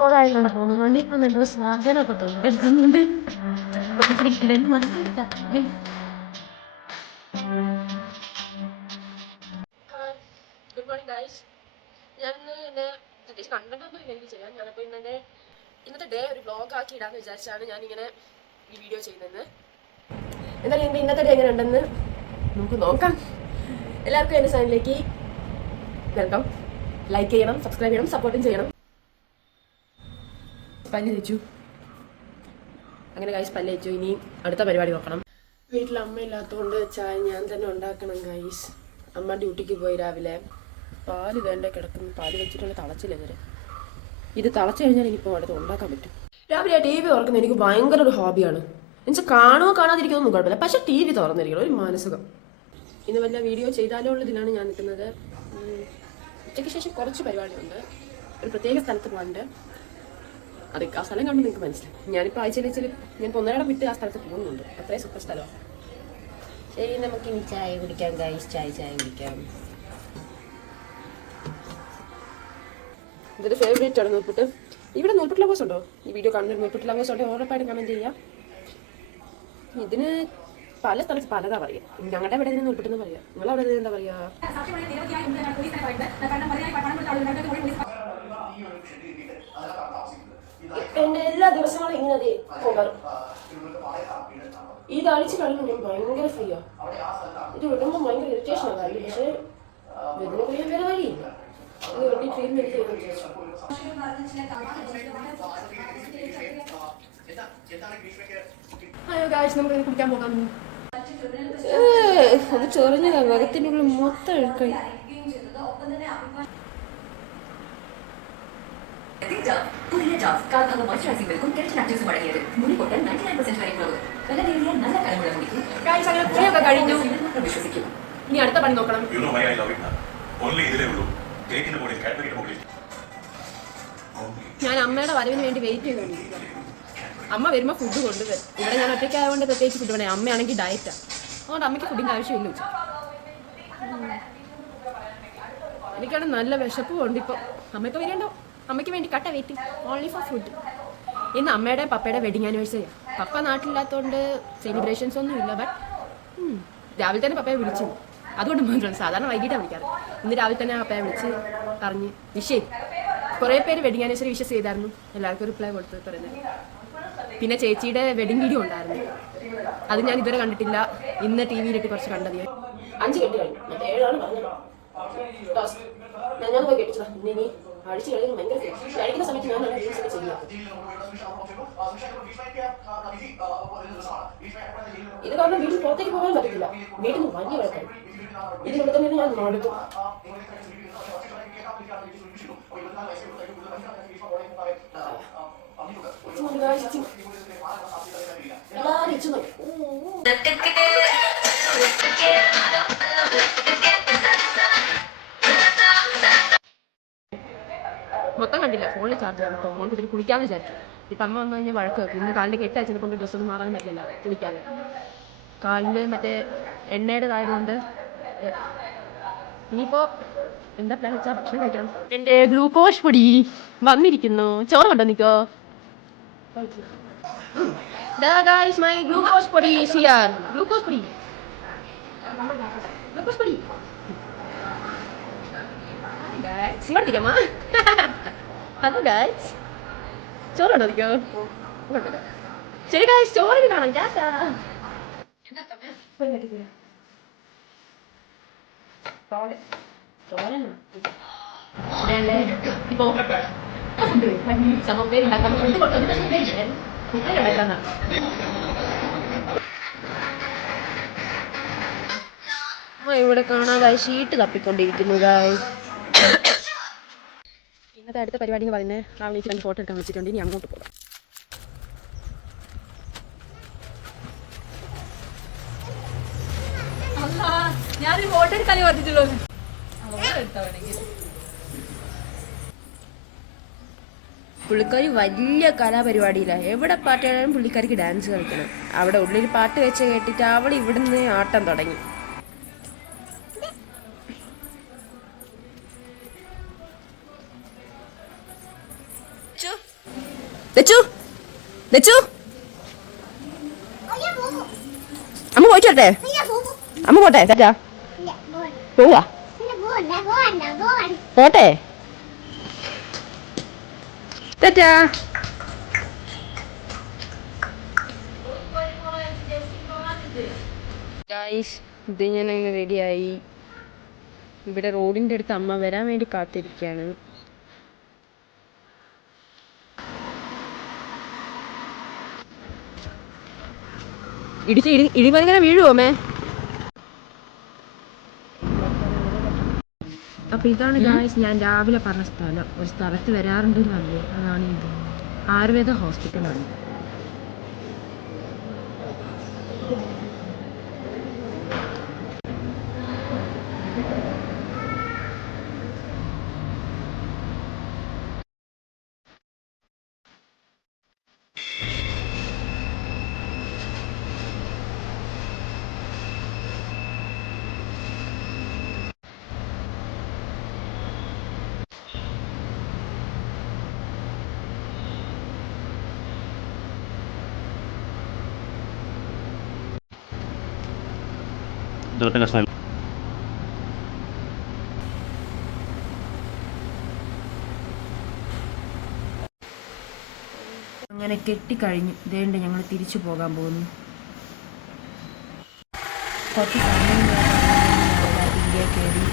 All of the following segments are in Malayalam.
ഓടായിരുന്നു തോന്നുന്നുണ്ട്. ഇപ്പം എന്തോ സാധനമൊക്കെ തോന്നുന്നുണ്ട്. മനസ്സിലാ ഗുഡ് മോർണിംഗ് ഗൈസ്. ഞാൻ എൻ്റെ പ്രത്യേകിച്ച് കണ്ടൊന്നും എനിക്ക് ചെയ്യാൻ ഞാനപ്പോൾ ഇന്നത്തെ ഡേ ഒരു വ്ളോഗ് ആക്കി ഇടാന്ന് വിചാരിച്ചാണ് ഞാനിങ്ങനെ ഈ വീഡിയോ ചെയ്യുന്നത്. എന്തായാലും എൻ്റെ ഇന്നത്തെ ഡേ എങ്ങനെ ഉണ്ടെന്ന് നമുക്ക് നോക്കാം. എല്ലാവർക്കും എൻ്റെ ചാനലിലേക്ക് വെൽക്കം. ലൈക്ക് ചെയ്യണം, സബ്സ്ക്രൈബ് ചെയ്യണം, സപ്പോർട്ടും ചെയ്യണം. പല്ല് തേച്ചു. അങ്ങനെ ഗൈസ് പല്ല് തേച്ചു. ഇനി അടുത്ത പരിപാടി നോക്കണം. വീട്ടിൽ അമ്മ ഇല്ലാത്തതുകൊണ്ട് ചായ ഞാൻ തന്നെ ഉണ്ടാക്കണം ഗൈസ്. അമ്മ ഡ്യൂട്ടിക്ക് പോയി രാവിലെ. പാല് വേണ്ട കിടക്കുന്നു. പാല് വെച്ചിട്ടുള്ള തിളച്ചില്ല ഇതുവരെ. ഇത് തിളച്ച് കഴിഞ്ഞാൽ എനിക്കിപ്പോൾ അടുത്ത് ഉണ്ടാക്കാൻ പറ്റും. രാവിലെ ടി വി തുറക്കുന്നത് എനിക്ക് ഭയങ്കര ഒരു ഹോബിയാണ്. എന്നുവെച്ചാൽ കാണുമോ കാണാതിരിക്കുന്നൊന്നും കുഴപ്പമില്ല, പക്ഷെ ടി വി തുറന്നിരിക്കണം, ഒരു മാനസികം. ഇന്ന് വല്ല വീഡിയോ ചെയ്താലോ ഉള്ളതിലാണ് ഞാൻ നിൽക്കുന്നത്. ഉച്ചയ്ക്ക് ശേഷം കുറച്ച് പരിപാടിയുണ്ട്. ഒരു പ്രത്യേക സ്ഥലത്ത് പോകാനുണ്ട്. അത് ആ സ്ഥലം കണ്ട് നിങ്ങൾക്ക് മനസ്സിലായി. ഞാനിപ്പോൾ ആഴ്ചയിൽ ഞാനിപ്പോൾ ഒന്നരടം വിട്ട് ആ സ്ഥലത്ത് പോകുന്നുണ്ട്. അത്രയും സൂപ്പർ സ്ഥലമാണ്. ശരി, നമുക്കിനി ചായ കുടിക്കാം ഗൈസ്. ചായ കുടിക്കാം. ഇതൊരു ഫേവറേറ്റ് ആണ് നൂൽപുട്ട്. ഇവിടെ നൂൽപുട്ട് ലവേഴ്സ് ഉണ്ടോ? ഈ വീഡിയോ കാണുന്ന നൂൽപുട്ട് ലവേഴ്സ് ഉണ്ടോ? ഉറപ്പായിട്ടും കമൻറ്റ് ചെയ്യാം. ഇതിന് പല സ്ഥലത്ത് പലതാ പറയുക. ഞങ്ങളുടെ ഇവിടെ ഇതിന് നൂൽപുട്ടെന്ന് പറയാം. നിങ്ങളവിടെ ഇതിന് എന്താ പറയുക? എൻ്റെ എല്ലാ ദിവസങ്ങളും ഇങ്ങനെ പോകാറും. ഇത് അഴിച്ച് കഴിയുമ്പോൾ ഞാൻ ഭയങ്കര ഫ്രീയാ. ഇത് വിടുമ്പോൾ ഭയങ്കര ഇറിറ്റേഷൻ ആകാറില്ല. പക്ഷേ വേദന കഴിയാൻ വേറെ വഴിയില്ല. ഇത് വേണ്ടി ട്രീറ്റ്മെന്റ് ചെയ്തെന്ന് വിചാരിച്ചു. ഹലോ ഗായ്സ്, നമുക്ക് കുടിക്കാൻ പോകാം. അത് ചൊറിഞ്ഞതാ. വകത്തിനുള്ള മൊത്തം എഴുക്കായി. കഴിഞ്ഞു. ഇനി അടുത്ത പണി നോക്കണം. ഞാൻ അമ്മയുടെ വരവിന് വേണ്ടി വെയിറ്റ് ചെയ്തുകൊണ്ടിരിക്കുകയാണ്. അമ്മ വരുമ്പോൾ ഫുഡ് കൊണ്ടുവരും. ഇവിടെ ഞാൻ ഒറ്റയ്ക്കായതുകൊണ്ട് പ്രത്യേകിച്ച് ഫുഡ് വേണേ. അമ്മയാണെങ്കിൽ ഡയറ്റാണ്, അതുകൊണ്ട് അമ്മയ്ക്ക് ഫുഡിൻ്റെ ആവശ്യമില്ല. ഉച്ച എനിക്കാണ് നല്ല വിശപ്പ് കൊണ്ട്. ഇപ്പോൾ അമ്മ ഇപ്പോൾ വരേണ്ടോ? അമ്മയ്ക്ക് വേണ്ടി കട്ട വെയിറ്റിംഗ് ഓൺലി ഫോർ ഫുഡ്. ഇന്ന് അമ്മയുടെ പപ്പയുടെ വെഡിങ് ആനിവേഴ്സറിയാണ്. പപ്പ നാട്ടിലില്ലാത്തതുകൊണ്ട് സെലിബ്രേഷൻസ് ഒന്നും ഇല്ല. ബട്ട് രാവിലെ തന്നെ പപ്പയെ വിളിച്ചു. അതുകൊണ്ട് മാത്രമാണ്. സാധാരണ വൈകിട്ടാണ് വിളിക്കാറ്. ഇന്ന് രാവിലെ തന്നെ പപ്പയെ വിളിച്ച് പറഞ്ഞ് വിഷ് ചെയ്തു. കുറേ പേര് വെഡിങ് ആനിവേഴ്സറി വിഷസ് ചെയ്തായിരുന്നു. എല്ലാവർക്കും റിപ്ലൈ കൊടുത്ത് പറയുന്നത്. പിന്നെ ചേച്ചിയുടെ വെഡിങ് വീഡിയോ ഉണ്ടായിരുന്നു. അത് ഞാൻ ഇതുവരെ കണ്ടിട്ടില്ല. ഇന്ന് ടി വിയിലിട്ട് കുറച്ച് കണ്ടത്. 5 കെട്ടി കഴിഞ്ഞു. 7 പറഞ്ഞത്. ഞാൻ പോയി കെട്ടിച്ചതാ. ഇനി അഴിച്ച് കഴിയുമ്പോൾ ഭയങ്കര കഴിക്കുന്ന സമയത്ത് ഞാൻ റീൽസൊക്കെ ചെയ്യുന്നത്. ഇത് കാരണം വീട്ടിൽ പുറത്തേക്ക് പോകാൻ പറ്റില്ല. വീട്ടിൽ നിന്ന് വലിയ വഴക്കായി. ഇതിലൂടെ തന്നെ ഞാൻ മടുക്കും. മൊത്തം കണ്ടില്ല. ഫോണിൽ ചാർജ് ആണ്. ഫോൺ കുത്തിരി കുളിക്കാമെന്ന് വിചാരിച്ചു. ഇപ്പം അമ്മ വന്നു കഴിഞ്ഞാൽ വഴക്ക് വെക്കും. ഇന്ന് കാലിൻ്റെ കെട്ടയച്ചത് കൊണ്ട് ഡ്രസ്സൊന്നും മാറാൻ പറ്റില്ല കുളിക്കാതെ. കാലിൽ മറ്റേ എണ്ണയുടേതായതുകൊണ്ട് ഇനിയിപ്പോൾ എന്താ പ്ലാൻ വെച്ചാൽ ഭക്ഷണം കഴിക്കണം. എൻ്റെ ഗ്ലൂക്കോസ് പൊടി വന്നിരിക്കുന്നു. ചോറ് കണ്ടോ നിൽക്കോ? Guys, my glucose potty is here. Glucose potty. Glucose potty. Hi guys. Seperti apa? Halo guys. Coba dong kau. Jadi guys, coba di kanan jasa. Coba na. Dale. Tipo. Sama beri lah kamu itu kalau kita beri kan. Kita ada macam mana? ഇവിടെ കാണാതായി ഷീറ്റ് തപ്പിക്കൊണ്ടിരിക്കുന്നു ഗായ്സ്. ഇന്നത്തെ അടുത്ത പരിപാടി എന്ന് പറയുന്നത് രാവിലെ 2 ഫോട്ടോ എടുക്കാൻ വെച്ചിട്ടുണ്ട്. ഇനി അങ്ങോട്ട് പോകാം. ഞാനൊരു ഫോട്ടോ എടുക്കാനേ പറഞ്ഞിട്ടുള്ളൂ. പുള്ളിക്കാരി വലിയ കലാപരിപാടിയിലാണ്. എവിടെ പാട്ട് കേട്ടാലും പുള്ളിക്കാരിക്ക് ഡാൻസ് കളിക്കണം. അവിടെ ഉള്ളിൽ പാട്ട് വെച്ച് കേട്ടിട്ട് അവൾ ഇവിടുന്ന് ആട്ടം തുടങ്ങി. ലച്ചു ലച്ചു അമ്മ പോയിട്ടെ അമ്മ പോട്ടെ ടാറ്റാ പോവാ പോട്ടെ ടാറ്റാ ഗായ്സ് ഇത് ഞാൻ അങ്ങനെ റെഡിയായി ഇവിടെ റോഡിൻ്റെ അടുത്ത് അമ്മ വരാൻ വേണ്ടി കാത്തിരിക്കുകയാണ് ഇടിമങ്ങനെ വീഴുവോ അമ്മേ അപ്പൊ ഇതാണ് ഗായ്സ് ഞാൻ രാവിലെ പറഞ്ഞ സ്ഥലം ഒരു സ്ഥലത്ത് വരാറുണ്ടെന്ന് പറഞ്ഞു അതാണ് ഇത് ആയുർവേദ ഹോസ്പിറ്റലാണ് അങ്ങനെ കെട്ടിക്കഴിഞ്ഞു ഇതേണ്ട ഞങ്ങൾ തിരിച്ചു പോകാൻ പോകുന്നു കുറച്ച് സമയം ഇന്ത്യ കയറി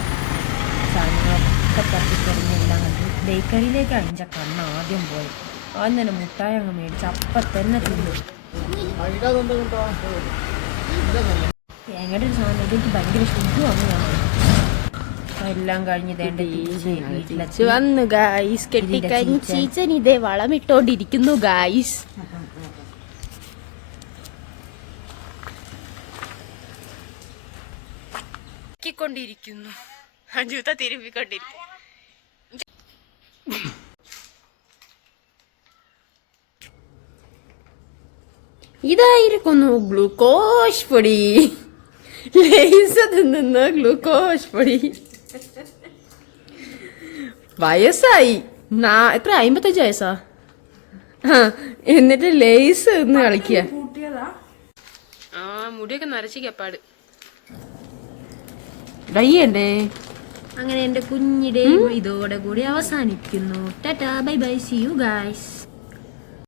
സാധനങ്ങളൊക്കെ തട്ടിക്കറിഞ്ഞ് എല്ലാം കണ്ടു ബേക്കറിയിലേക്ക് അഞ്ച കണ്ണ് ആദ്യം പോയി ആദ്യം തന്നെ മുട്ടായി അങ്ങ് മേടിച്ച് അപ്പം തന്നെ തിന്നു എങ്ങനെ ഒരു സാധനം ഇതെനിക്ക് ഭയങ്കര ഇഷ്ടം അങ്ങനെയാണ് എല്ലാം കഴിഞ്ഞ് വീട്ടിലെത്തി വന്നു ഗായ്സ് കെട്ടിക്കഴിഞ്ഞ് ചീച്ചൻ ഇതേ വളമിട്ടോണ്ടിരിക്കുന്നു ഗായ്സ് ിരിക്കുന്നു ജൂത്ത തിരുമ്പിക്കൊണ്ടിരിക്കുന്നു ഇതായിരിക്കുന്നു ഗ്ലൂക്കോസ് പൊടി ലേസ് തിന്നുന്ന ഗ്ലൂക്കോസ് പൊടി വയസ്സായി എത്ര 55 വയസ്സാ എന്നിട്ട് ലേസ് ഒന്ന് കളിക്കുക ആ മുടിയൊക്കെ നരച്ചിക്കപ്പാട് ഡയ്യണ്ടേ അങ്ങനെ എന്റെ കുഞ്ഞിടെ ഇതോടെ കൂടി അവസാനിക്കുന്നു tata bye bye see you guys